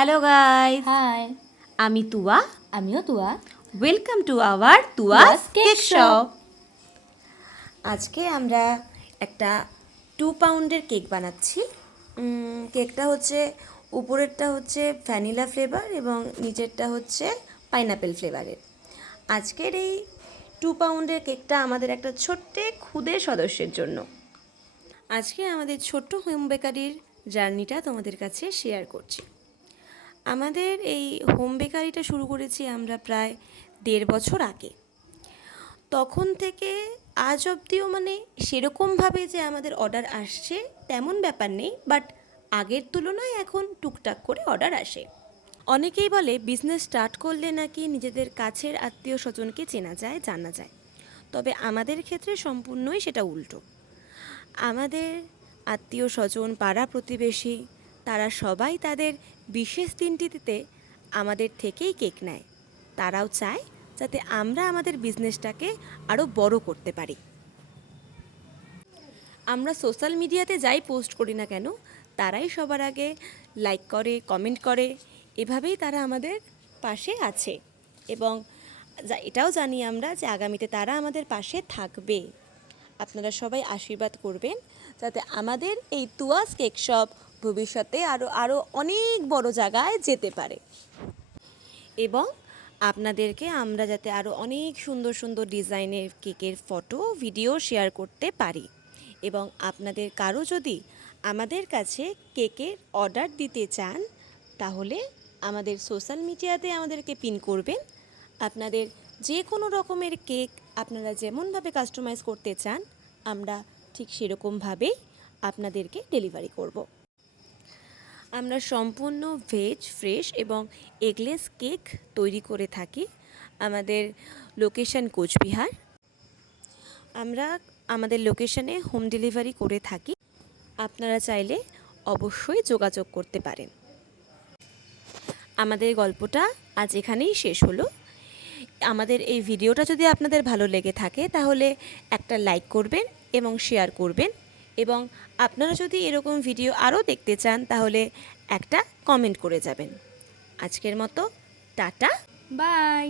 Hello guys, high, আমি তুয়া। আমিও Tua. Welcome to our Tua's cake shop. আজকে আমরা একটা 2 পাউন্ডের কেক বানাচ্ছি। কেকটা হচ্ছে উপরেরটা হচ্ছে ভ্যানিলা ফ্লেভার এবং নিচেরটা হচ্ছে পাইনাপেল ফ্লেভারের। আজকের এই 2 পাউন্ডের কেকটা আমাদের একটা ছোট্ট ক্ষুদে সদস্যের জন্য। আজকে আমাদের ছোট্ট হোম বেকারির জার্নিটা তোমাদের কাছে শেয়ার করছি। আমাদের এই হোম বেকারিটা শুরু করেছি আমরা প্রায় 1.5 বছর আগে। তখন থেকে আজ অবধিও সেরকমভাবে যে আমাদের অর্ডার আসছে তেমন ব্যাপার নেই, বাট আগের তুলনায় এখন টুকটাক করে অর্ডার আসে। অনেকেই বলে বিজনেস স্টার্ট করলে নাকি নিজেদের কাছের আত্মীয় স্বজনকে চেনা যায়, জানা যায়। তবে আমাদের ক্ষেত্রে সম্পূর্ণই সেটা উল্টো। আমাদের আত্মীয় স্বজন, পাড়া প্রতিবেশী, তারা সবাই তাদের বিশেষ দিনটিতে আমাদের থেকেই কেক নেয়। তারাও চায় যাতে আমরা আমাদের বিজনেসটাকে আরও বড় করতে পারি। আমরা সোশ্যাল মিডিয়াতে যাই পোস্ট করি না কেন, তারাই সবার আগে লাইক করে, কমেন্ট করে। এভাবেই তারা আমাদের পাশে আছে এবং এটাও জানি আমরা যে আগামীতে তারা আমাদের পাশে থাকবে। আপনারা সবাই আশীর্বাদ করবেন যাতে আমাদের এই তুয়াস কেক শপ ভবিষ্যতে আরও অনেক বড় জায়গায় যেতে পারে এবং আপনাদেরকে আমরা যাতে আরও অনেক সুন্দর সুন্দর ডিজাইনের কেকের ফটো, ভিডিও শেয়ার করতে পারি। এবং আপনাদের কারো যদি আমাদের কাছে কেকের অর্ডার দিতে চান তাহলে আমাদের সোশ্যাল মিডিয়াতে আমাদেরকে পিন করবেন। আপনাদের যে কোনো রকমের কেক আপনারা যেমনভাবে কাস্টমাইজ করতে চান আমরা ঠিক সেরকমভাবেই আপনাদেরকে ডেলিভারি করব। আমরা সম্পূর্ণ ভেজ, ফ্রেশ এবং এগলেস কেক তৈরি করে থাকি। আমাদের লোকেশন কোচবিহার। আমরা আমাদের লোকেশনে হোম ডেলিভারি করে থাকি। আপনারা চাইলে অবশ্যই যোগাযোগ করতে পারেন। আমাদের গল্পটা আজ এখানেই শেষ হলো। আমাদের এই ভিডিওটা যদি আপনাদের ভালো লেগে থাকে তাহলে একটা লাইক করবেন এবং শেয়ার করবেন, এবং আপনারা যদি এরকম ভিডিও আরও দেখতে চান তাহলে একটা কমেন্ট করে যাবেন। আজকের মতো টাটা, বাই।